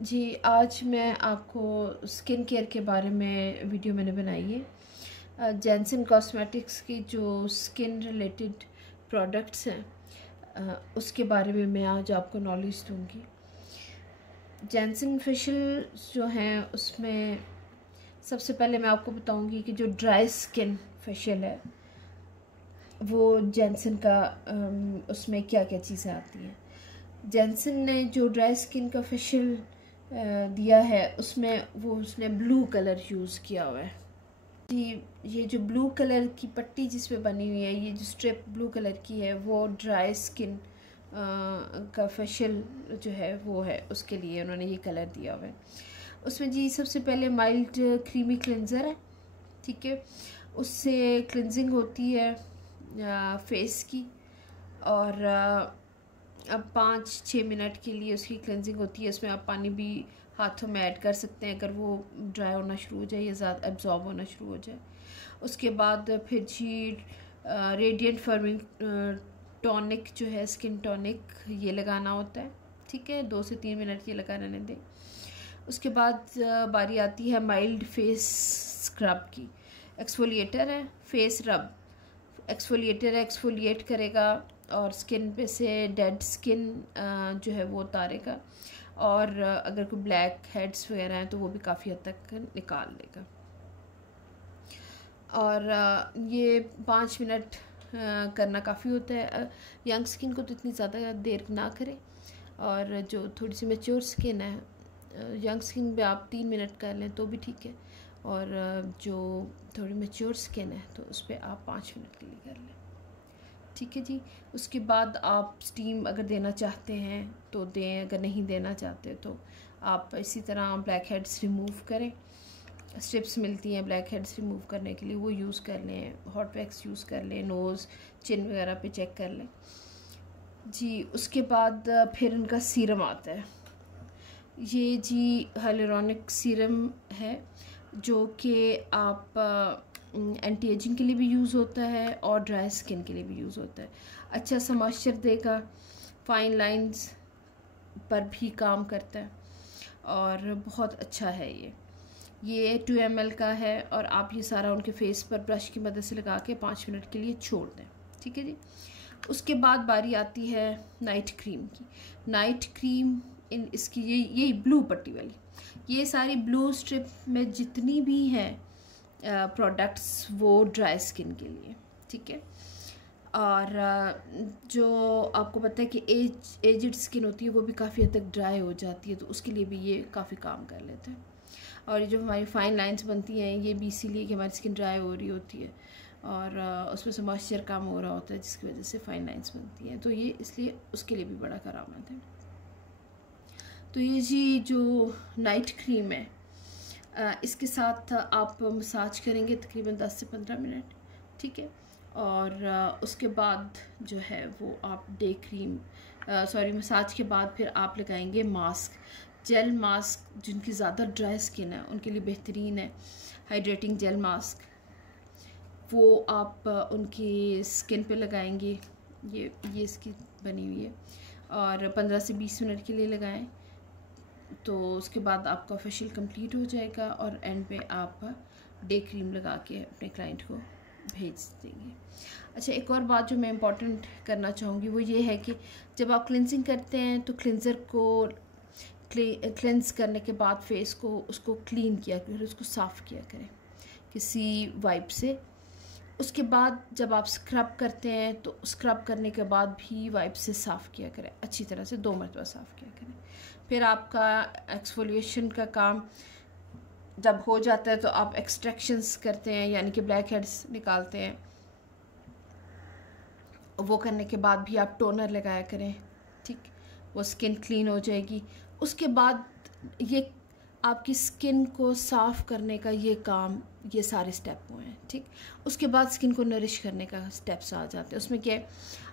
जी, आज मैं आपको स्किन केयर के बारे में वीडियो मैंने बनाई है। जैनसन कॉस्मेटिक्स की जो स्किन रिलेटेड प्रोडक्ट्स हैं उसके बारे में मैं आज आपको नॉलेज दूंगी। जैनसन फेशियल जो हैं उसमें सबसे पहले मैं आपको बताऊंगी कि जो ड्राई स्किन फेशियल है वो जैनसन का उसमें क्या क्या चीज़ें आती हैं। जैनसन ने जो ड्राई स्किन का फेशियल दिया है उसमें उसने ब्लू कलर यूज़ किया हुआ है। जी, ये जो ब्लू कलर की पट्टी जिस पे बनी हुई है, ये जो स्ट्रिप ब्लू कलर की है, वो ड्राई स्किन का फेशियल जो है वो है, उसके लिए उन्होंने ये कलर दिया हुआ है। उसमें जी सबसे पहले माइल्ड क्रीमी क्लिनज़र है, ठीक है। उससे क्लिनजिंग होती है फेस की, और अब 5-6 मिनट के लिए उसकी क्लिनजिंग होती है। उसमें आप पानी भी हाथों में ऐड कर सकते हैं अगर वो ड्राई होना शुरू हो जाए या ज़्यादा एब्जॉर्ब होना शुरू हो जाए। उसके बाद फिर जी रेडिएंट फर्मिंग टॉनिक जो है, स्किन टॉनिक, ये लगाना होता है, ठीक है। 2 से 3 मिनट ये लगा रहने दें। उसके बाद बारी आती है माइल्ड फेस स्क्रब की। एक्सफोलिएटर है, फेस रब एक्सफोलिएटर है, एक्सफोलिएट करेगा और स्किन पे से डेड स्किन जो है वो उतारेगा, और अगर कोई ब्लैक हेड्स वगैरह हैं तो वो भी काफ़ी हद तक निकाल देगा। और ये 5 मिनट करना काफ़ी होता है। यंग स्किन को तो इतनी ज़्यादा देर ना करें, और जो थोड़ी सी मैच्योर स्किन है, यंग स्किन पे आप 3 मिनट कर लें तो भी ठीक है, और जो थोड़ी मैच्योर स्किन है तो उस पर आप 5 मिनट के लिए कर लें, ठीक है जी। उसके बाद आप स्टीम अगर देना चाहते हैं तो दें, अगर नहीं देना चाहते तो आप इसी तरह ब्लैक हेड्स रिमूव करें। स्ट्रिप्स मिलती हैं ब्लैक हेड्स रिमूव करने के लिए, वो यूज़ कर लें। हॉट वैक्स यूज़ कर लें, नोज़ चिन वगैरह पे चेक कर लें जी। उसके बाद फिर इनका सीरम आता है। ये जी हाइलुरोनिक सीरम है, जो कि आप एंटी एजिंग के लिए भी यूज़ होता है और ड्राई स्किन के लिए भी यूज़ होता है। अच्छा सा मॉइस्चर देगा, फाइन लाइंस पर भी काम करता है, और बहुत अच्छा है ये 2 ml का है, और आप ये सारा उनके फेस पर ब्रश की मदद से लगा के 5 मिनट के लिए छोड़ दें, ठीक है जी। उसके बाद बारी आती है नाइट क्रीम की। नाइट क्रीम इन इसकी ये ब्लू पट्टी वाली, ये सारी ब्लू स्ट्रिप में जितनी भी हैं प्रोडक्ट्स वो ड्राई स्किन के लिए, ठीक है। और जो आपको पता है कि एजिड स्किन होती है वो भी काफ़ी हद तक ड्राई हो जाती है, तो उसके लिए भी ये काफ़ी काम कर लेते हैं। और ये जो हमारी फाइन लाइंस बनती हैं ये भी इसीलिए कि हमारी स्किन ड्राई हो रही होती है, और उसमें से मॉइस्चर कम हो रहा होता है, जिसकी वजह से फाइन लाइंस बनती हैं, तो ये इसलिए उसके लिए भी बड़ा करामत है। तो ये जी जो नाइट क्रीम है, इसके साथ आप मसाज करेंगे तकरीबन 10 से 15 मिनट, ठीक है। और उसके बाद जो है वो आप डे क्रीम मसाज के बाद फिर आप लगाएंगे मास्क, जेल मास्क। जिनकी ज़्यादा ड्राई स्किन है उनके लिए बेहतरीन है हाइड्रेटिंग जेल मास्क, वो आप उनकी स्किन पे लगाएंगे। ये इसकी बनी हुई है, और 15 से 20 मिनट के लिए लगाएं, तो उसके बाद आपका फेशियल कंप्लीट हो जाएगा, और एंड पे आप डे क्रीम लगा के अपने क्लाइंट को भेज देंगे। अच्छा, एक और बात जो मैं इम्पॉर्टेंट करना चाहूँगी वो ये है कि जब आप क्लिनजिंग करते हैं तो क्लिनज़र को क्लिनज़ करने के बाद फेस को उसको क्लीन किया करें, उसको साफ़ किया करें किसी वाइप से। उसके बाद जब आप स्क्रब करते हैं तो स्क्रब करने के बाद भी वाइप से साफ़ किया करें, अच्छी तरह से 2 मरतबा साफ़ किया करें। फिर आपका एक्सफोलिएशन का काम जब हो जाता है तो आप एक्सट्रैक्शंस करते हैं, यानी कि ब्लैक हेड्स निकालते हैं। वो करने के बाद भी आप टोनर लगाया करें, ठीक, वो स्किन क्लीन हो जाएगी। उसके बाद ये आपकी स्किन को साफ़ करने का ये काम, ये सारे स्टेप हुए हैं, ठीक। उसके बाद स्किन को नरिश करने का स्टेप्स आ जाते हैं। उसमें क्या है,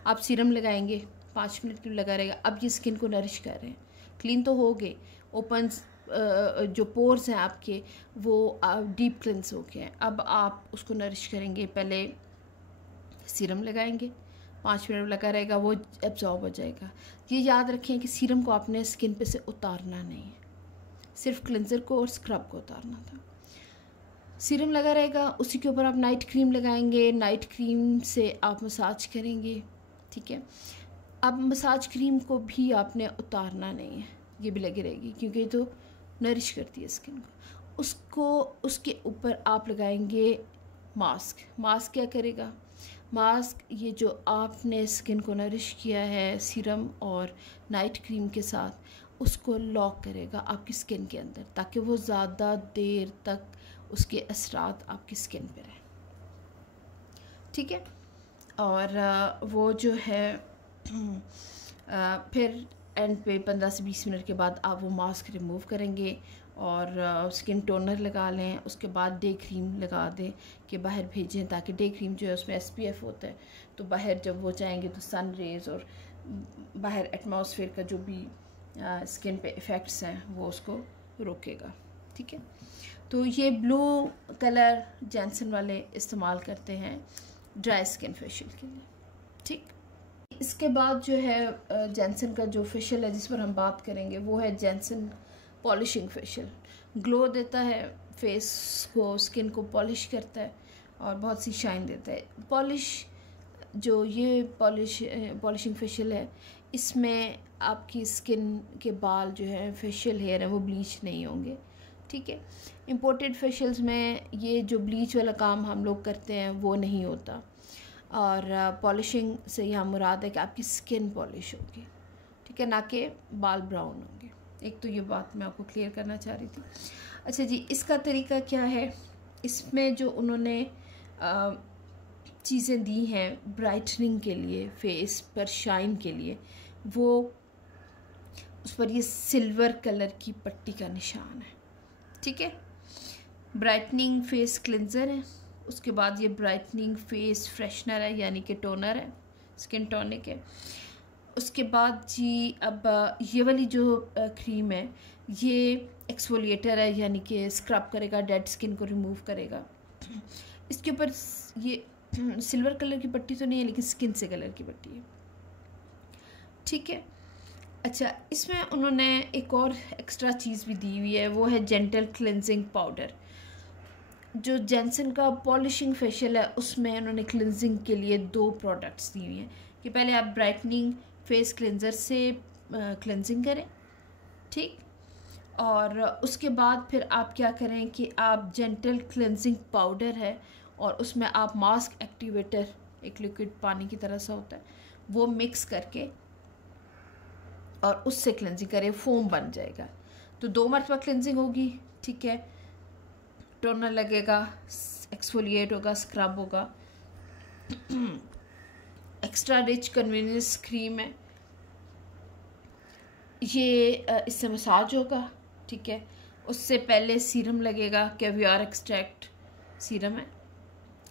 आप सीरम लगाएंगे, 5 मिनट के लिए लगा रहेगा। अब ये स्किन को नरिश कर रहे हैं, क्लीन तो हो गए, ओपन जो पोर्स हैं आपके वो डीप क्लिनस हो गए हैं। अब आप उसको नरिश करेंगे, पहले सीरम लगाएंगे, 5 मिनट लगा रहेगा, वो एब्जॉर्ब हो जाएगा। ये याद रखें कि सीरम को आपने स्किन पे से उतारना नहीं है, सिर्फ क्लेंजर को और स्क्रब को उतारना था। सीरम लगा रहेगा, उसी के ऊपर आप नाइट क्रीम लगाएंगे, नाइट क्रीम से आप मसाज करेंगे, ठीक है। अब मसाज क्रीम को भी आपने उतारना नहीं है, ये भी लगी रहेगी क्योंकि ये तो नरिश करती है स्किन को। उसके ऊपर आप लगाएंगे मास्क। मास्क क्या करेगा? मास्क ये जो आपने स्किन को नरिश किया है सीरम और नाइट क्रीम के साथ, उसको लॉक करेगा आपकी स्किन के अंदर, ताकि वो ज़्यादा देर तक उसके असरात आपकी स्किन पे रहे, ठीक है। और वो जो है फिर एंड पे 15 से 20 मिनट के बाद आप वो मास्क रिमूव करेंगे और स्किन टोनर लगा लें। उसके बाद डे क्रीम लगा दें कि बाहर भेजें, ताकि डे क्रीम जो है उसमें SPF होता है, तो बाहर जब वो जाएंगे तो सन रेज़ और बाहर एटमॉस्फेयर का जो भी स्किन पे इफ़ेक्ट्स हैं वो उसको रोकेगा, ठीक है। तो ये ब्लू कलर जॉनसन वाले इस्तेमाल करते हैं ड्राई स्किन फेशियल के लिए, ठीक। इसके बाद जो है जॉनसन का जो फेशियल है जिस पर हम बात करेंगे वो है जॉनसन पॉलिशिंग फेशियल। ग्लो देता है फेस को, स्किन को पॉलिश करता है और बहुत सी शाइन देता है। पॉलिशिंग फेशियल है, इसमें आपकी स्किन के बाल जो है फेशियल हेयर है वो ब्लीच नहीं होंगे, ठीक है। इम्पोर्टेड फेशियल्स में ये जो ब्लीच वाला काम हम लोग करते हैं वो नहीं होता। और पॉलिशिंग से यहाँ मुराद है कि आपकी स्किन पॉलिश होगी, ठीक है, ना कि बाल ब्राउन होंगे। एक तो ये बात मैं आपको क्लियर करना चाह रही थी। अच्छा जी, इसका तरीका क्या है? इसमें जो उन्होंने चीज़ें दी हैं ब्राइटनिंग के लिए, फेस पर शाइन के लिए, वो उस पर ये सिल्वर कलर की पट्टी का निशान है, ठीक है। ब्राइटनिंग फेस क्लिंजर है, उसके बाद ये ब्राइटनिंग फेस फ्रेशनर है यानी कि टोनर है, स्किन टॉनिक है। उसके बाद जी अब ये वाली जो क्रीम है ये एक्सफोलिएटर है यानी कि स्क्रब करेगा, डेड स्किन को रिमूव करेगा। इसके ऊपर ये सिल्वर कलर की पट्टी तो नहीं है लेकिन स्किन से कलर की पट्टी है, ठीक है। अच्छा, इसमें उन्होंने एक और एक्स्ट्रा चीज़ भी दी हुई है, वो है जेंटल क्लिनजिंग पाउडर। जो जॉनसन का पॉलिशिंग फेशियल है उसमें उन्होंने क्लिनजिंग के लिए 2 प्रोडक्ट्स दी हुई हैं कि पहले आप ब्राइटनिंग फेस क्लिनजर से क्लिनजिंग करें, ठीक, और उसके बाद फिर आप क्या करें कि आप जेंटल क्लिनजिंग पाउडर है और उसमें आप मास्क एक्टिवेटर, एक लिक्विड पानी की तरह सा होता है, वो मिक्स करके और उससे क्लिनजिंग करें, फोम बन जाएगा। तो 2 मरतबा क्लिनजिंग होगी, ठीक है, टोनर लगेगा, एक्सफोलिएट होगा, स्क्रब होगा। एक्स्ट्रा रिच कन्वीनियंस क्रीम है ये, इससे मसाज होगा, ठीक है। उससे पहले सीरम लगेगा, कैवियर एक्सट्रैक्ट सीरम है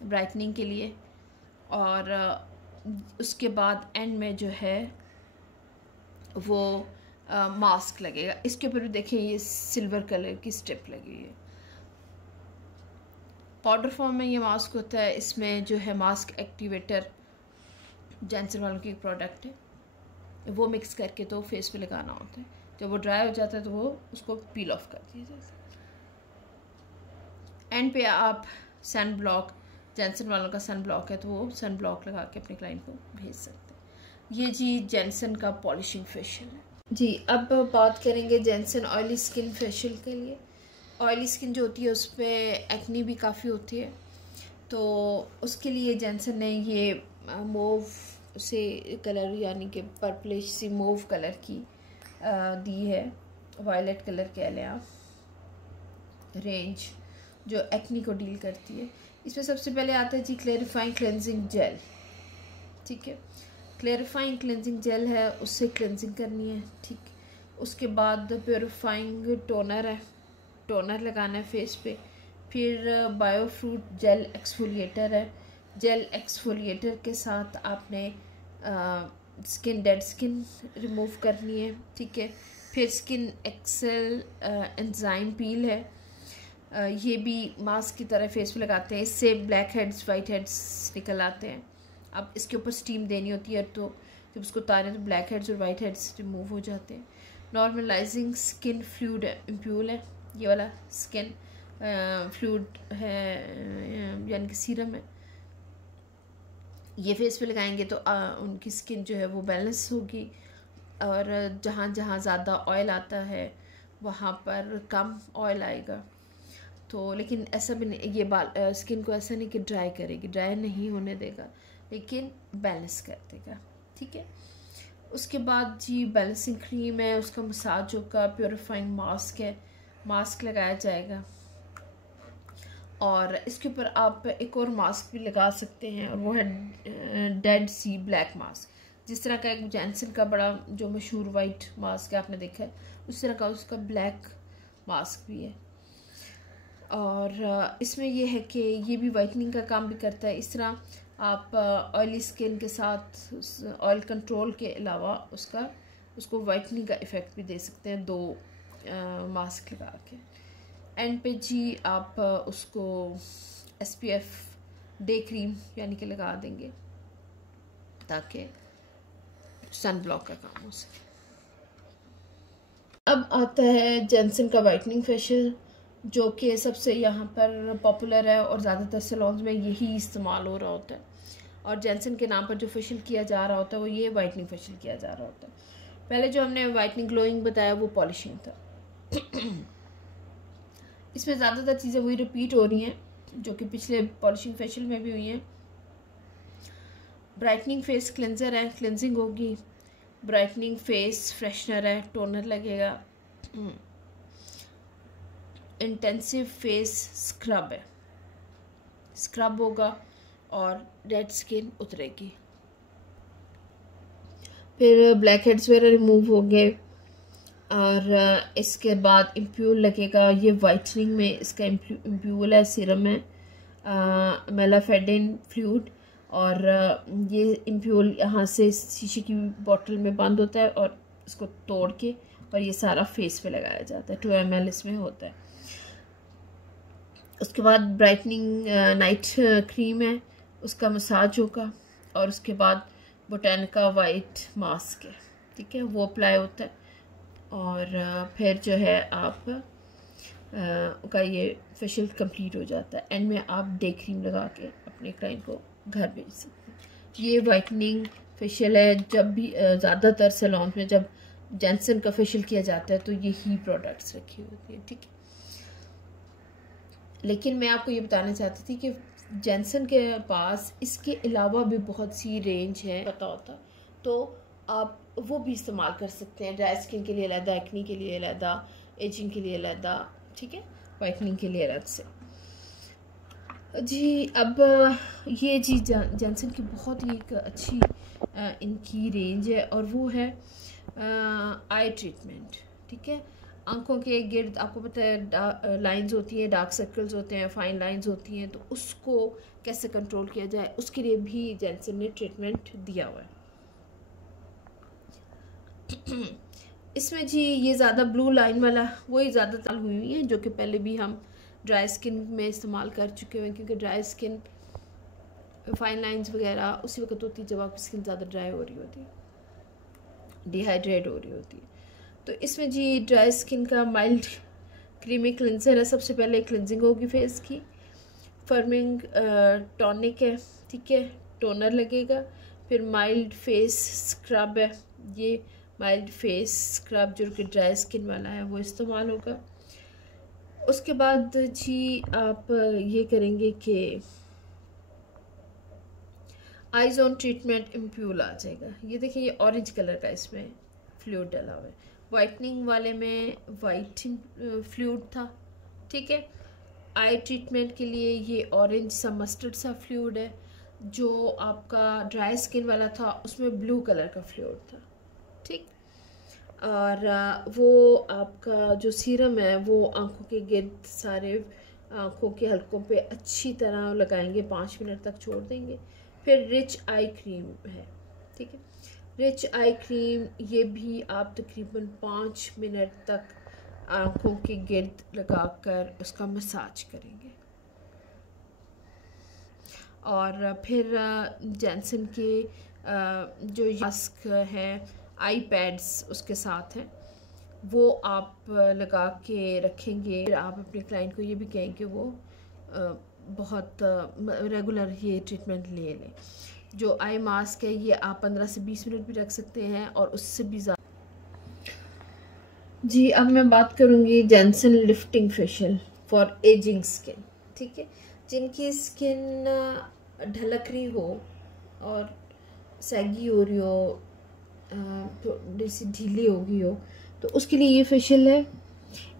ब्राइटनिंग के लिए, और उसके बाद एंड में जो है वो मास्क लगेगा। इसके ऊपर भी देखिए ये सिल्वर कलर की स्ट्रिप लगी हुई है। पाउडर फॉर्म में ये मास्क होता है। इसमें जो है मास्क एक्टिवेटर जॉनसन वालों की एक प्रोडक्ट है, वो मिक्स करके तो फेस पे लगाना होता है। जब वो ड्राई हो जाता है तो वो उसको पील ऑफ कर दिया जाता है। एंड पे आप सन ब्लॉक, जॉनसन वालों का सन ब्लॉक है तो वो सन ब्लॉक लगा के अपने क्लाइंट को भेज सकते हैं। ये जी जॉनसन का पॉलिशिंग फेशियल है जी। अब बात करेंगे जॉनसन ऑयली स्किन फेशियल के लिए। ऑयली स्किन जो होती है उस पर एक्नी भी काफ़ी होती है, तो उसके लिए जॉनसन ने ये मोव से कलर यानी कि पर्पलिश सी मोव कलर की दी है, वायलेट कलर कह लें आप, रेंज जो एक्नी को डील करती है। इसमें सबसे पहले आता है जी क्लैरिफाइंग क्लेंजिंग जेल, ठीक है। क्लैरिफाइंग क्लेंजिंग जेल है, उससे क्लेंजिंग करनी है, ठीक। उसके बाद प्योरीफाइंग टोनर है, टोनर लगाना है फेस पे। फिर बायोफ्रूट जेल एक्सफोलिएटर है, जेल एक्सफोलिएटर के साथ आपने स्किन डेड स्किन रिमूव करनी है, ठीक है। फिर स्किन एक्सेल एंजाइम पील है, ये भी मास्क की तरह फेस पे लगाते हैं, इससे ब्लैक हेड्स वाइट हेड्स निकल आते हैं। अब इसके ऊपर स्टीम देनी होती है, तो जब उसको उतारें तो ब्लैक हेड्स और वाइट हेड्स रिमूव हो जाते हैं। नॉर्मलाइजिंग स्किन फ्लूइड इम्प्यूल है, ये वाला स्किन फ्लूइड है यानी कि सीरम है। ये फेस पे लगाएंगे तो उनकी स्किन जो है वो बैलेंस होगी, और जहाँ जहाँ ज़्यादा ऑयल आता है वहाँ पर कम ऑयल आएगा। तो लेकिन ऐसा भी नहीं, ये बाल स्किन को ऐसा नहीं कि ड्राई करेगी, ड्राई नहीं होने देगा, लेकिन बैलेंस कर देगा, ठीक है। उसके बाद जी बैलेंसिंग क्रीम है, उसका मसाज होगा, प्योरीफाइंग मास्क है, मास्क लगाया जाएगा। और इसके ऊपर आप एक और मास्क भी लगा सकते हैं, और वो है डेड सी ब्लैक मास्क। जिस तरह का एक जॉनसन का बड़ा जो मशहूर वाइट मास्क है आपने देखा है, उस तरह का उसका ब्लैक मास्क भी है। और इसमें यह है कि ये भी वाइटनिंग का काम भी करता है। इस तरह आप ऑयली स्किन के साथ ऑयल कंट्रोल के अलावा उसको वाइटनिंग का इफ़ेक्ट भी दे सकते हैं, 2 मास्क लगा के। एंड पे जी आप उसको SPF डे क्रीम यानी कि लगा देंगे ताकि सन ब्लॉक का काम हो सके। अब आता है जॉनसन का वाइटनिंग फेशियल, जो कि सबसे यहाँ पर पॉपुलर है और ज़्यादातर सैलून्स में यही इस्तेमाल हो रहा होता है। और जॉनसन के नाम पर जो फेशियल किया जा रहा होता है वो ये वाइटनिंग फेशियल किया जा रहा होता है। पहले जो हमने वाइटनिंग ग्लोइंग बताया वो पॉलिशिंग था। इसमें ज़्यादातर चीज़ें वही रिपीट हो रही हैं जो कि पिछले पॉलिशिंग फेशियल में भी हुई हैं। ब्राइटनिंग फेस क्लेंजर है, क्लेंजिंग होगी। ब्राइटनिंग फेस फ्रेशनर है, टोनर लगेगा। इंटेंसिव फेस स्क्रब है, स्क्रब होगा और डेड स्किन उतरेगी। फिर ब्लैक हेड्स वगैरह रिमूव हो गए, और इसके बाद इम्प्यूल लगेगा। ये वाइटनिंग में इसका इम्प्यूल है, सीरम है, मेलाफेडिन फ्लूइड। और ये इम्प्यूल यहाँ से शीशे की बोतल में बंद होता है और इसको तोड़ के और ये सारा फेस पे लगाया जाता है। 2 ml इसमें होता है। उसके बाद ब्राइटनिंग नाइट क्रीम है, उसका मसाज होगा। और उसके बाद बोटानिका वाइट मास्क है, ठीक है, वो अप्लाई होता है। और फिर जो है आप का ये फेशियल कंप्लीट हो जाता है। एंड में आप डे क्रीम लगा के अपने क्लाइंट को घर भेज सकते हैं। ये वाइटनिंग फेशियल है। जब भी ज़्यादातर सैलून में जब जॉनसन का फेशियल किया जाता है तो यही प्रोडक्ट्स रखी होती हैं, ठीक है। लेकिन मैं आपको ये बताना चाहती थी कि जॉनसन के पास इसके अलावा भी बहुत सी रेंज है, पता होता तो आप वो भी इस्तेमाल कर सकते हैं। ड्राई स्किन के लिए अलग, एक्नी के लिए अलग, एजिंग के लिए अलग, ठीक है, वाइटनिंग के लिए अलग से जी। अब ये जी जॉनसन की बहुत ही एक अच्छी इनकी रेंज है, और वो है आई ट्रीटमेंट, ठीक है। आंखों के गिर्द आपको पता है लाइंस होती हैं, डार्क सर्कल्स होते हैं, फाइन लाइंस होती हैं, तो उसको कैसे कंट्रोल किया जाए उसके लिए भी जॉनसन ने ट्रीटमेंट दिया हुआ है। इसमें जी ये ज़्यादा ब्लू लाइन वाला वही ज़्यादा हुई हुई है जो कि पहले भी हम ड्राई स्किन में इस्तेमाल कर चुके हुए हैं, क्योंकि ड्राई स्किन फाइन लाइंस वगैरह उसी वक्त होती है जब आपकी स्किन ज़्यादा ड्राई हो रही होती है, डिहाइड्रेट हो रही होती है। तो इसमें जी ड्राई स्किन का माइल्ड क्रीमी क्लिनजर है। सबसे पहले क्लिनजिंग होगी फेस की, फर्मिंग टॉनिक है, ठीक है, टोनर लगेगा। फिर माइल्ड फेस स्क्रब है, ये माइल्ड फेस स्क्रब जो कि ड्राई स्किन वाला है वो इस्तेमाल होगा। उसके बाद जी आप ये करेंगे कि आइज ऑन ट्रीटमेंट इम्प्यूल आ जाएगा। ये देखिए ये ऑरेंज कलर का इसमें फ्लूइड डला हुआ है। वाइटनिंग वाले में वाइट फ्लूइड था, ठीक है। आई ट्रीटमेंट के लिए ये ऑरेंज सा मस्टर्ड सा फ्लूइड है। जो आपका ड्राई स्किन वाला था उसमें ब्लू कलर का फ्लूइड था, ठीक। और वो आपका जो सीरम है वो आंखों के गिर्द सारे आंखों के हलकों पे अच्छी तरह लगाएंगे, 5 मिनट तक छोड़ देंगे। फिर रिच आई क्रीम है, ठीक है। रिच आई क्रीम ये भी आप तकरीबन 5 मिनट तक आंखों के गिर्द लगाकर उसका मसाज करेंगे। और फिर जॉनसन के जो मास्क है आई पैड्स उसके साथ हैं, वो आप लगा के रखेंगे। फिर आप अपने क्लाइंट को ये भी कहें कि वो बहुत रेगुलर ये ट्रीटमेंट ले लें। जो आई मास्क है ये आप 15 से 20 मिनट भी रख सकते हैं और उससे भी ज़्यादा। जी अब मैं बात करूँगी Johnson lifting facial for ageing skin. ठीक है, जिनकी स्किन ढलकरी हो और सैगी हो रही हो, थोड़ी सी ढीली हो गई हो, तो उसके लिए ये फेशियल है।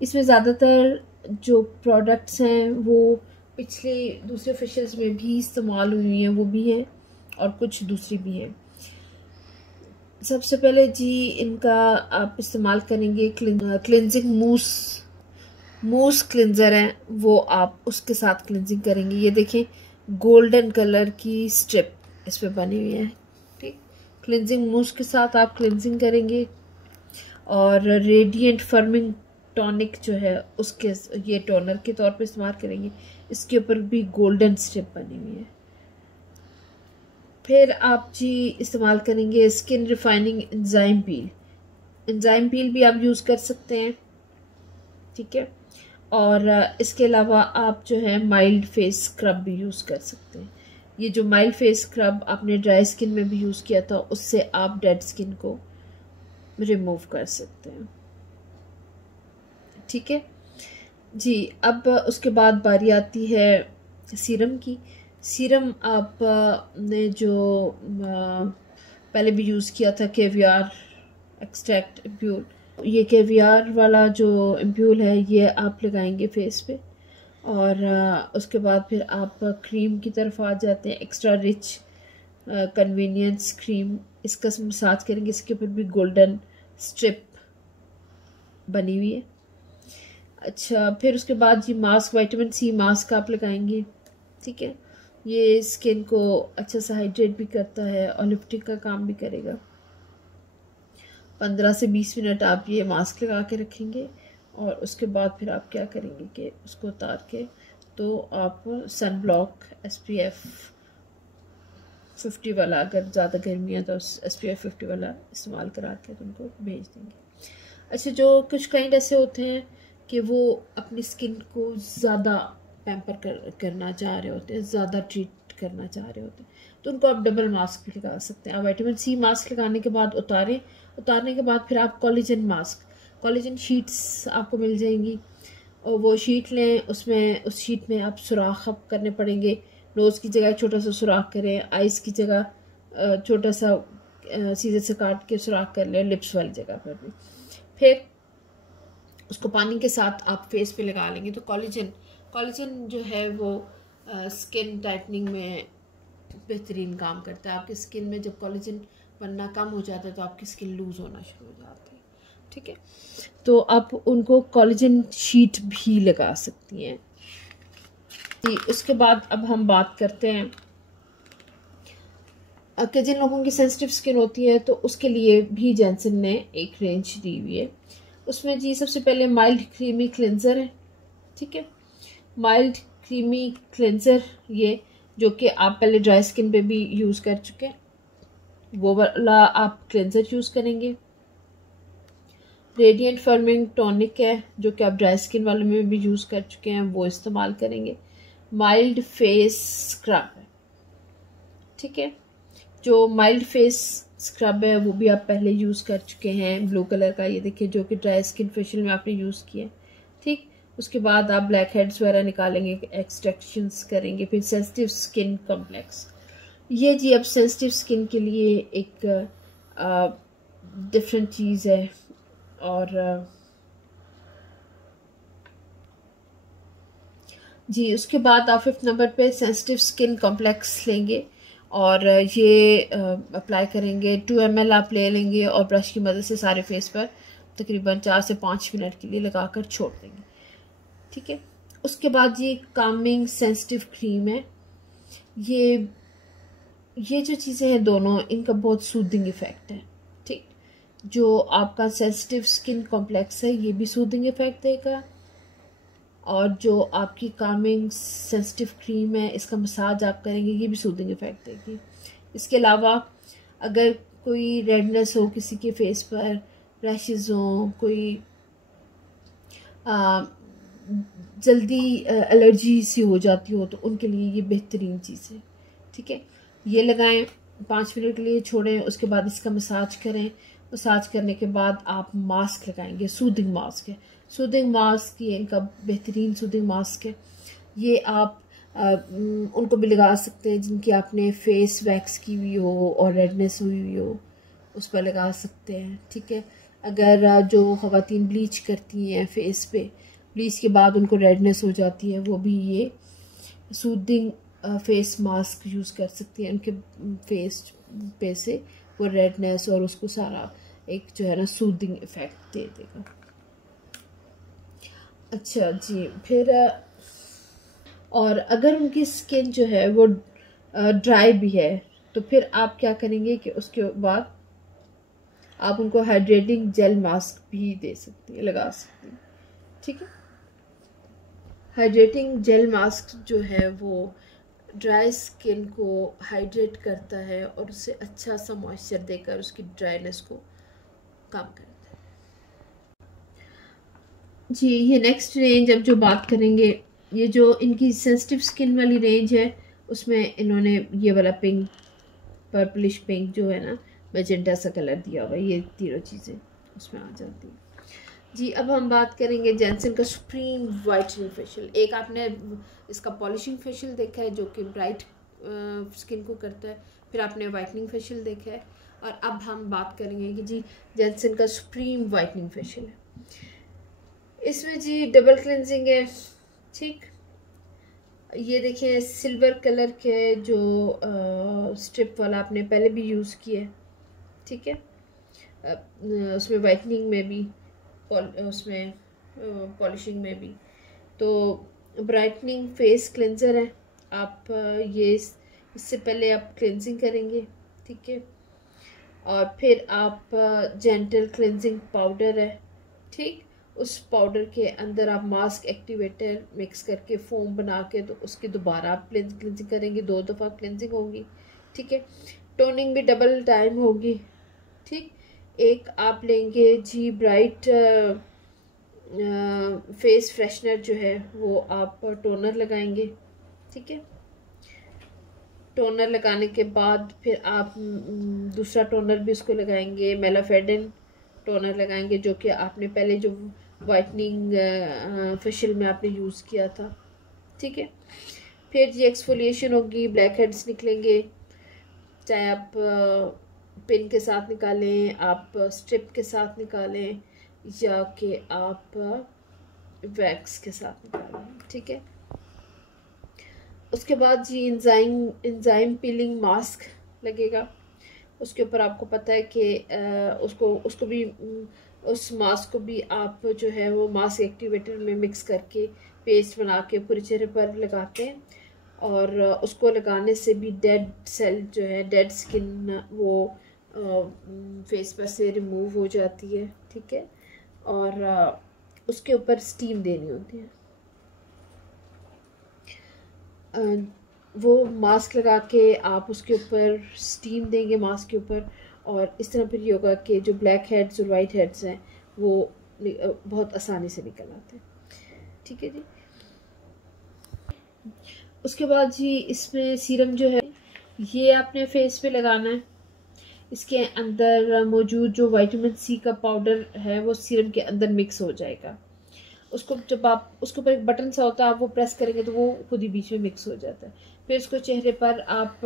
इसमें ज़्यादातर जो प्रोडक्ट्स हैं वो पिछले दूसरे फेशियल्स में भी इस्तेमाल हुई हैं, वो भी हैं और कुछ दूसरी भी हैं। सबसे पहले जी इनका आप इस्तेमाल करेंगे क्लिनजिंग मूस क्लिनज़र है, वो आप उसके साथ क्लिनजिंग करेंगे। ये देखें गोल्डन कलर की स्ट्रिप इस पर बनी हुई है। ठीक, क्लिनजिंग मूस के साथ आप क्लिनजिंग करेंगे और रेडिएंट फर्मिंग टॉनिक जो है उसके ये टोनर के तौर पे इस्तेमाल करेंगे। इसके ऊपर भी गोल्डन स्ट्रिप बनी हुई है। फिर आप जी इस्तेमाल करेंगे स्किन रिफाइनिंग एंजाइम पील। एंजाइम पील भी आप यूज़ कर सकते हैं। ठीक है, और इसके अलावा आप जो है माइल्ड फेस स्क्रब भी यूज़ कर सकते हैं। ये जो माइल्ड फेस स्क्रब आपने ड्राई स्किन में भी यूज़ किया था, उससे आप डेड स्किन को रिमूव कर सकते हैं। ठीक है जी, अब उसके बाद बारी आती है सीरम की। सीरम आप ने जो पहले भी यूज़ किया था केवियार एक्सट्रैक्ट एम्प्यूल, ये केवियार वाला जो एम्प्यूल है ये आप लगाएंगे फेस पे। और उसके बाद फिर आप क्रीम की तरफ आ जाते हैं, एक्स्ट्रा रिच कन्वीनियंस क्रीम। इसका मसाज करेंगे, इसके ऊपर भी गोल्डन स्ट्रिप बनी हुई है। अच्छा, फिर उसके बाद जी मास्क, विटामिन सी मास्क आप लगाएंगे। ठीक है, ये स्किन को अच्छा सा हाइड्रेट भी करता है और लिफ्टिंग का काम भी करेगा। 15 से 20 मिनट आप ये मास्क लगा के रखेंगे और उसके बाद फिर आप क्या करेंगे कि उसको उतार के तो आप सन ब्लॉक SPF 50 वाला, अगर ज़्यादा गर्मी है तो SPF 50 वाला इस्तेमाल करा के तो उनको भेज देंगे। अच्छा, जो कुछ क्लाइंट ऐसे होते हैं कि वो अपनी स्किन को ज़्यादा पैम्पर करना चाह रहे होते हैं, ज़्यादा ट्रीट करना चाह रहे होते हैं, तो उनको आप डबल मास्क भी लगा सकते हैं। आप विटामिन सी मास्क लगाने के बाद उतारने के बाद फिर आप कोलेजन मास्क, कोलेजन शीट्स आपको मिल जाएंगी और वो शीट लें। उसमें उस शीट में आप सुराख आप करने पड़ेंगे। नोज़ की जगह छोटा सा सुराख करें, आइज़ की जगह छोटा सा सीधे से काट के सुराख कर लें, लिप्स वाली जगह पर भी। फिर उसको पानी के साथ आप फेस पे लगा लेंगे तो कोलेजन जो है वो स्किन टाइटनिंग में बेहतरीन काम करता है। आपकी स्किन में जब कोलेजन बनना कम हो जाता है तो आपकी स्किन लूज़ होना शुरू हो जाती है। ठीक है, तो आप उनको कोलेजन शीट भी लगा सकती हैं। उसके बाद अब हम बात करते हैं कि जिन लोगों की सेंसिटिव स्किन होती है तो उसके लिए भी जॉनसन ने एक रेंज दी हुई है। उसमें जी सबसे पहले माइल्ड क्रीमी क्लेंजर है। ठीक है, माइल्ड क्रीमी क्लेंजर ये जो कि आप पहले ड्राई स्किन पे भी यूज़ कर चुके हैं, वो वाला आप क्लेंजर यूज़ करेंगे। रेडिएंट फर्मिंग टॉनिक है जो कि आप ड्राई स्किन वाले में भी यूज़ कर चुके हैं, वो इस्तेमाल करेंगे। माइल्ड फेस स्क्रब है। ठीक है, जो माइल्ड फेस स्क्रब है वो भी आप पहले यूज़ कर चुके हैं, ब्लू कलर का, ये देखिए, जो कि ड्राई स्किन फेशियल में आपने यूज़ किया है। ठीक, उसके बाद आप ब्लैक हेड्स वगैरह निकालेंगे, एक्सट्रैक्शंस करेंगे। फिर सेंसिटिव स्किन कॉम्प्लेक्स, ये जी अब सेंसिटिव स्किन के लिए एक डिफरेंट चीज़ है। और जी उसके बाद आप 5th नंबर पे सेंसिटिव स्किन कॉम्प्लेक्स लेंगे और ये अप्लाई करेंगे। 2 ml आप ले लेंगे और ब्रश की मदद से सारे फेस पर तकरीबन 4 से 5 मिनट के लिए लगाकर छोड़ देंगे। ठीक है, उसके बाद ये कामिंग सेंसिटिव क्रीम है। ये जो चीज़ें हैं दोनों, इनका बहुत सूदिंग इफ़ेक्ट है। ठीक, जो आपका सेंसिटिव स्किन कॉम्प्लेक्स है ये भी सूदिंग इफ़ेक्ट देगा और जो आपकी कामिंग सेंसिटिव क्रीम है इसका मसाज आप करेंगे, ये भी सूदिंग इफ़ेक्ट देगी। इसके अलावा अगर कोई रेडनेस हो किसी के फेस पर, रैशेज़ हो, कोई जल्दी एलर्जी सी हो जाती हो तो उनके लिए ये बेहतरीन चीज़ है। ठीक है, ये लगाएं, 5 मिनट के लिए छोड़ें, उसके बाद इसका मसाज करें। मसाज करने के बाद आप मास्क लगाएंगे, सूदिंग मास्क है। सूदिंग मास्क ये इनका बेहतरीन सूदिंग मास्क है। ये आप उनको भी लगा सकते हैं जिनकी आपने फेस वैक्स की हुई हो और रेडनेस हुई हुई हो, उस पर लगा सकते हैं। ठीक है, अगर जो ख़वातीन ब्लीच करती हैं फेस पे, ब्लीच के बाद उनको रेडनेस हो जाती है, वो भी ये सूदिंग फेस मास्क यूज़ कर सकती हैं। उनके फेस पे से वो रेडनेस और उसको सारा एक जो है ना सूदिंग इफ़ेक्ट दे देगा। अच्छा जी, फिर और अगर उनकी स्किन जो है वो ड्राई भी है तो फिर आप क्या करेंगे कि उसके बाद आप उनको हाइड्रेटिंग जेल मास्क भी दे सकती हैं, लगा सकती हैं। ठीक है, हाइड्रेटिंग जेल मास्क जो है वो ड्राई स्किन को हाइड्रेट करता है और उसे अच्छा सा मॉइस्चर देकर उसकी ड्राइनेस को कम करता है। जी, ये नेक्स्ट रेंज अब जो बात करेंगे, ये जो इनकी सेंसिटिव स्किन वाली रेंज है उसमें इन्होंने ये वाला पिंक, पर्पलिश पिंक जो है ना, मैजेंटा सा कलर दिया हुआ है। ये तीनों चीज़ें उसमें आ जाती हैं। जी, अब हम बात करेंगे जॉनसन का सुप्रीम वाइटनिंग फेशियल। एक आपने इसका पॉलिशिंग फेशियल देखा है जो कि ब्राइट स्किन को करता है, फिर आपने वाइटनिंग फेशियल देखा है, और अब हम बात करेंगे कि जी जॉनसन का सुप्रीम वाइटनिंग फेशियल है। इसमें जी डबल क्लेंजिंग है। ठीक, ये देखें सिल्वर कलर के जो स्ट्रिप वाला आपने पहले भी यूज़ किया है। ठीक है, उसमें वाइटनिंग में भी उसमें पॉलिशिंग में भी। तो ब्राइटनिंग फेस क्लेंजर है। आप ये इससे पहले आप क्लेंजिंग करेंगे। ठीक है, और फिर आप जेंटल क्लेंजिंग पाउडर है। ठीक, उस पाउडर के अंदर आप मास्क एक्टिवेटर मिक्स करके फोम बना के तो उसकी दोबारा आप क्लेंजिंग करेंगे, 2 दफ़ा क्लेंजिंग होगी। ठीक है, टोनिंग भी डबल टाइम होगी। ठीक, एक आप लेंगे जी ब्राइट फेस फ्रेशनर जो है वो आप टोनर लगाएंगे। ठीक है, टोनर लगाने के बाद फिर आप दूसरा टोनर भी उसको लगाएंगे, मेलाफेडिन टोनर लगाएंगे जो कि आपने पहले जो वाइटनिंग फेशियल में आपने यूज़ किया था। ठीक है, फिर जी एक्सफोलिएशन होगी, ब्लैक हेड्स निकलेंगे, चाहे आप पिन के साथ निकालें, आप स्ट्रिप के साथ निकालें, या कि आप वैक्स के साथ निकालें। ठीक है, उसके बाद जी इंजाइम पीलिंग मास्क लगेगा। उसके ऊपर आपको पता है कि उसको भी उस मास्क को भी आप जो है वो मास्क एक्टिवेटर में मिक्स करके पेस्ट बना के पूरे चेहरे पर लगाते हैं, और उसको लगाने से भी डेड सेल जो है, डेड स्किन वो फेस पर से रिमूव हो जाती है। ठीक है, और उसके ऊपर स्टीम देनी होती है। वो मास्क लगा के आप उसके ऊपर स्टीम देंगे मास्क के ऊपर, और इस तरह फिर ये होगा कि जो ब्लैक हेड्स और वाइट हेड्स हैं वो बहुत आसानी से निकल आते हैं। ठीक है जी, उसके बाद जी इसमें सीरम जो है ये आपने फेस पे लगाना है। इसके अंदर मौजूद जो विटामिन सी का पाउडर है वो सीरम के अंदर मिक्स हो जाएगा। उसको जब आप उसके ऊपर एक बटन सा होता है, आप वो प्रेस करेंगे तो वो खुद ही बीच में मिक्स हो जाता है। फिर इसको चेहरे पर आप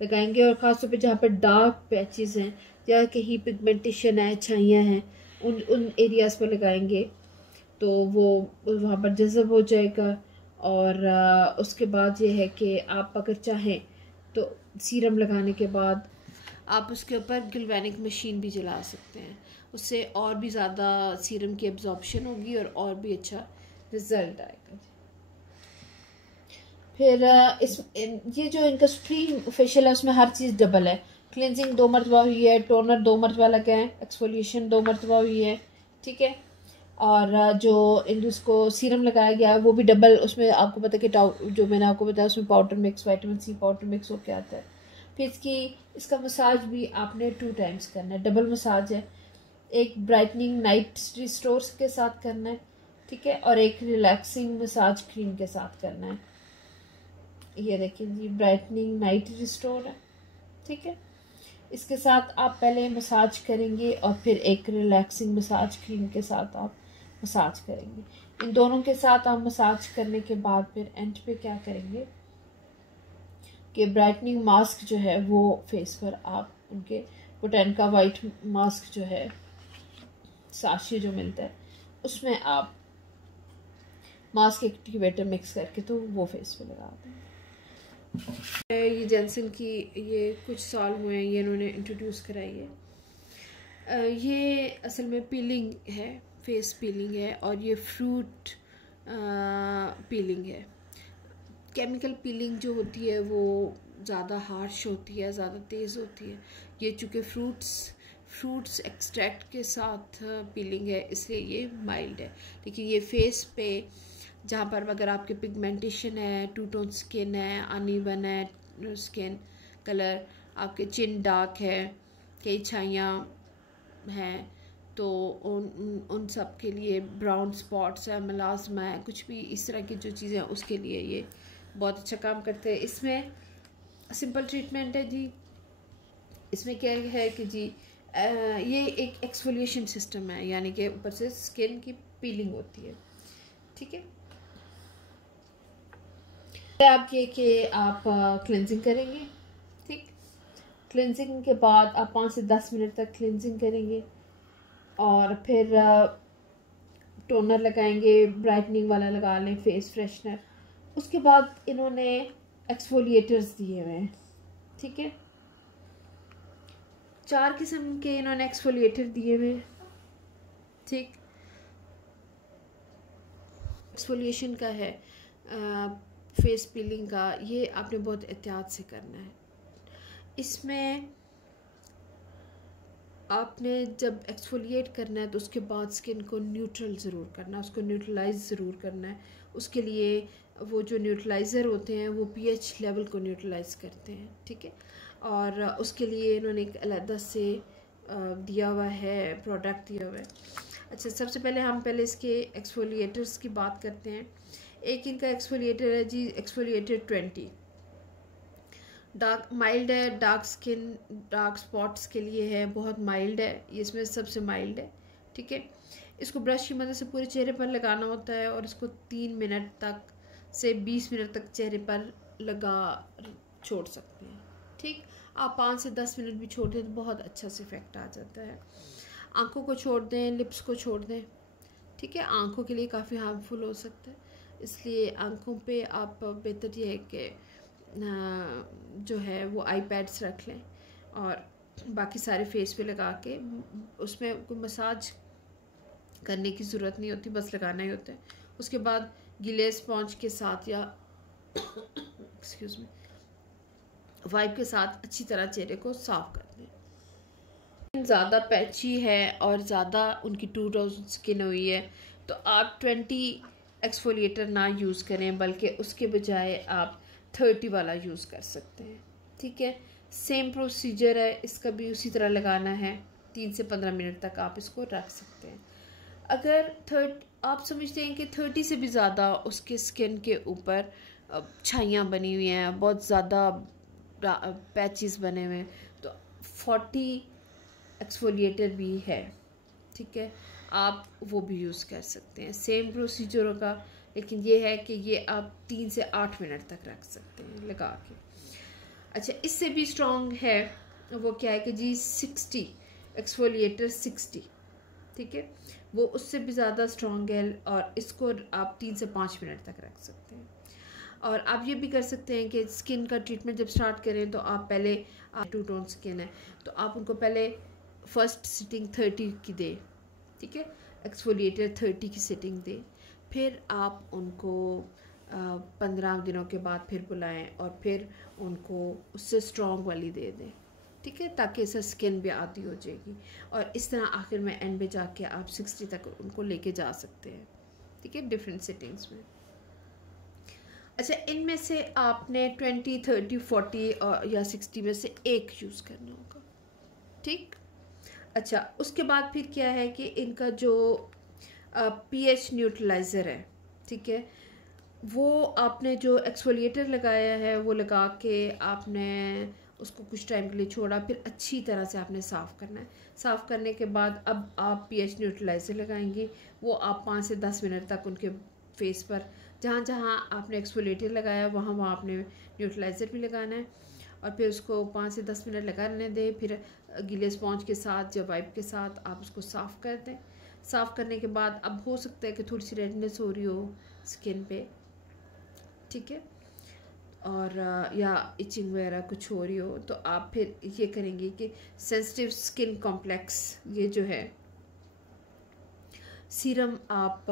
लगाएंगे, और ख़ासतौर पे जहाँ पर डार्क पैचेस हैं या कहीं पिगमेंटेशन है, छाइयाँ हैं, उन एरियाज़ पर लगाएंगे तो वो वहाँ पर जज़ब हो जाएगा। और उसके बाद ये है कि आप अगर चाहें तो सीरम लगाने के बाद आप उसके ऊपर गैल्वेनिक मशीन भी जला सकते हैं, उससे और भी ज़्यादा सीरम की एब्जॉर्प्शन होगी और भी अच्छा रिजल्ट आएगा। फिर ये जो इनका सुप्रीम फेशियल है उसमें हर चीज़ डबल है। क्लिनजिंग 2 मरतबा हुई है, टोनर 2 मरतबा लगा है, एक्सफोलिएशन 2 मरतबा हुई है। ठीक है, और जो इसको सीरम लगाया गया है वो भी डबल, उसमें आपको पता है कि जो मैंने आपको बताया उसमें powder mix, vitamin C powder mix होकर आता है। फिर इसका मसाज भी आपने 2 टाइम्स करना है, डबल मसाज है। एक ब्राइटनिंग नाइट रिस्टोर्स के साथ करना है। ठीक है, और एक रिलैक्सिंग मसाज क्रीम के साथ करना है। ये देखिए जी, ब्राइटनिंग नाइट रिस्टोर है। ठीक है, इसके साथ आप पहले मसाज करेंगे और फिर एक रिलैक्सिंग मसाज क्रीम के साथ आप मसाज करेंगे। इन दोनों के साथ आप मसाज करने के बाद फिर एंड पे क्या करेंगे कि ब्राइटनिंग मास्क जो है वो फेस पर आप उनके बोटेनिका वाइट मास्क जो है साशे जो मिलता है उसमें आप मास्क एक्टिवेटर मिक्स करके तो वो फेस पे लगाते हैं। ये जेंसन की ये कुछ साल हुए हैं, ये इन्होंने इंट्रोड्यूस कराई है। ये असल में पीलिंग है, फेस पीलिंग है, और ये फ्रूट पीलिंग है। केमिकल पीलिंग जो होती है वो ज़्यादा हार्श होती है, ज़्यादा तेज़ होती है। ये चूँकि फ्रूट्स एक्सट्रैक्ट के साथ पीलिंग है, इसलिए ये माइल्ड है। लेकिन ये फेस पे जहाँ पर अगर आपके पिगमेंटेशन है, टू टोन स्किन है, अनइवन है स्किन कलर, आपके चिन डार्क है, कई छाइयाँ हैं, तो उन सब के लिए, ब्राउन स्पॉट्स है, मलाजमा है, कुछ भी इस तरह की जो चीज़ें हैं उसके लिए ये बहुत अच्छा काम करते हैं। इसमें सिंपल ट्रीटमेंट है जी। इसमें क्या है कि जी ये एक एक्सफोलिएशन सिस्टम है, यानी कि ऊपर से स्किन की पीलिंग होती है। ठीक है, आप ये कि आप क्लेंजिंग करेंगे। ठीक, क्लेंजिंग के बाद आप 5 से 10 मिनट तक क्लेंजिंग करेंगे और फिर टोनर लगाएंगे, ब्राइटनिंग वाला लगा लें, फेस फ्रेशनर। उसके बाद इन्होंने एक्सफोलिएटर्स दिए हुए हैं। ठीक है, 4 किस्म के इन्होंने एक्सफोलिएटर दिए हुए हैं। ठीक, एक्सफोलिएशन का है, फेस पीलिंग का, ये आपने बहुत एहतियात से करना है। इसमें आपने जब एक्सफोलिएट करना है तो उसके बाद स्किन को न्यूट्रल ज़रूर करना है, उसको न्यूट्रलाइज ज़रूर करना है। उसके लिए वो जो न्यूट्रलाइज़र होते हैं वो पीएच लेवल को न्यूट्रलाइज करते हैं। ठीक है, और उसके लिए इन्होंने एक अलग से दिया हुआ है, प्रोडक्ट दिया हुआ है। अच्छा, सबसे पहले हम पहले इसके एक्सफोलिएटर्स की बात करते हैं। एक इनका एक्सफोलिएटर है जी, एक्सफोलिएटर 20, डार्क माइल्ड है, डार्क स्किन डार्क स्पॉट्स के लिए है, बहुत माइल्ड है, ये इसमें सबसे माइल्ड है। ठीक है, इसको ब्रश की मदद से पूरे चेहरे पर लगाना होता है और इसको 3 मिनट तक से 20 मिनट तक चेहरे पर लगा छोड़ सकते हैं। ठीक, आप 5 से 10 मिनट भी छोड़ दें तो बहुत अच्छा से इफेक्ट आ जाता है। आंखों को छोड़ दें, लिप्स को छोड़ दें। ठीक है, आंखों के लिए काफ़ी हार्मफुल हो सकता है, इसलिए आंखों पे आप बेहतर ये है कि जो है वो आई पैड्स रख लें और बाकी सारे फेस पे लगा के, उसमें कोई मसाज करने की ज़रूरत नहीं होती, बस लगाना ही होता है। उसके बाद गीले स्पॉन्ज के साथ या एक्सक्यूज़ मी वाइप के साथ अच्छी तरह चेहरे को साफ कर दें। ज़्यादा पैची है और ज़्यादा उनकी टू टोन स्किन हुई है तो आप 20 एक्सफोलिएटर ना यूज़ करें, बल्कि उसके बजाय आप 30 वाला यूज़ कर सकते हैं। ठीक है, सेम प्रोसीजर है, इसका भी उसी तरह लगाना है। 3 से 15 मिनट तक आप इसको रख सकते हैं। अगर आप समझते हैं कि 30 से भी ज़्यादा उसके स्किन के ऊपर छाइयाँ बनी हुई हैं, बहुत ज़्यादा पैचेस बने हुए हैं, तो 40 एक्सफोलिएटर भी है। ठीक है, आप वो भी यूज़ कर सकते हैं, सेम प्रोसीजर होगा, लेकिन ये है कि ये आप 3 से 8 मिनट तक रख सकते हैं लगा के। अच्छा, इससे भी स्ट्रॉन्ग है वो क्या है कि जी 60 एक्सफोलिएटर 60। ठीक है, वो उससे भी ज़्यादा स्ट्रॉन्ग है और इसको आप 3 से 5 मिनट तक रख सकते हैं। और आप ये भी कर सकते हैं कि स्किन का ट्रीटमेंट जब स्टार्ट करें तो आप पहले, आप टू टोन स्किन है तो आप उनको पहले फर्स्ट सिटिंग 30 की दें। ठीक है, एक्सफोलिएटर 30 की सिटिंग दें, फिर आप उनको 15 दिनों के बाद फिर बुलाएं और फिर उनको उससे स्ट्रॉन्ग वाली दे दें। ठीक है, ताकि इससे स्किन भी आती हो जाएगी और इस तरह आखिर में एंड में जाके आप 60 तक उनको लेके जा सकते हैं। ठीक है, डिफरेंट सिटिंग्स में। अच्छा, इनमें से आपने 20, 30, 40 और या 60 में से एक यूज़ करना होगा। ठीक, अच्छा, उसके बाद फिर क्या है कि इनका जो पीएच न्यूट्रलाइज़र है, ठीक है। वो आपने जो एक्सफोलिएटर लगाया है वो लगा के आपने उसको कुछ टाइम के लिए छोड़ा, फिर अच्छी तरह से आपने साफ़ करना है। साफ़ करने के बाद अब आप पीएच न्यूट्रलाइज़र लगाएंगे। वो आप 5 से 10 मिनट तक उनके फेस पर जहाँ जहाँ आपने एक्सफोलिएटर लगाया वहाँ वहाँ आपने न्यूट्रलाइज़र भी लगाना है, और फिर उसको 5 से 10 मिनट लगा रहने दें। फिर गीले स्पॉन्ज के साथ या वाइप के साथ आप उसको साफ़ कर दें। साफ़ करने के बाद अब हो सकता है कि थोड़ी सी रेडनेस हो रही हो स्किन पे, ठीक है, और या इचिंग वगैरह कुछ हो रही हो, तो आप फिर ये करेंगे कि सेंसिटिव स्किन कॉम्प्लेक्स ये जो है सीरम आप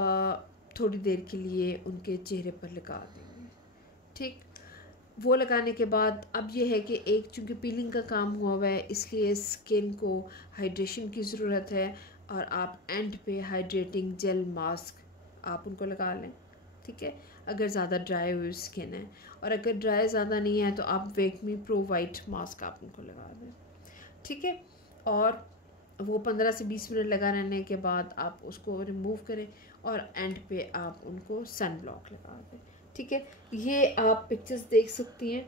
थोड़ी देर के लिए उनके चेहरे पर लगा देंगे, ठीक। वो लगाने के बाद अब ये है कि एक चूँकि पीलिंग का काम हुआ है इसलिए स्किन को हाइड्रेशन की ज़रूरत है, और आप एंड पे हाइड्रेटिंग जेल मास्क आप उनको लगा लें, ठीक है, अगर ज़्यादा ड्राई हुई स्किन है। और अगर ड्राई ज़्यादा नहीं है तो आप वेकमी प्रो वाइट मास्क आप उनको लगा दें, ठीक है। और वो 15 से 20 मिनट लगा रहने के बाद आप उसको रिमूव करें और एंड पे आप उनको सन ब्लॉक लगा दें, ठीक है। ये आप पिक्चर्स देख सकती हैं।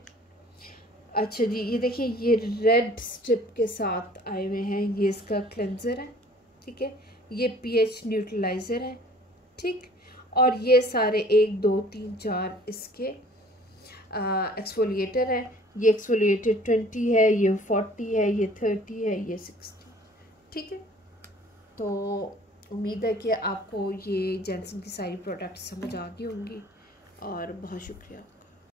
अच्छा जी, ये देखिए ये रेड स्ट्रिप के साथ आए हुए हैं, ये इसका क्लेंजर है, ठीक है, ये पीएच न्यूट्रलाइज़र है, ठीक। और ये सारे 1 2 3 4 इसके एक्सफोलिएटर है। ये एक्सफोलिएटर 20 है, ये 40 है, ये 30 है, ये 60, ठीक है। तो उम्मीद है कि आपको ये जॉनसन की सारी प्रोडक्ट्स समझ आ गई होंगी, और बहुत शुक्रिया।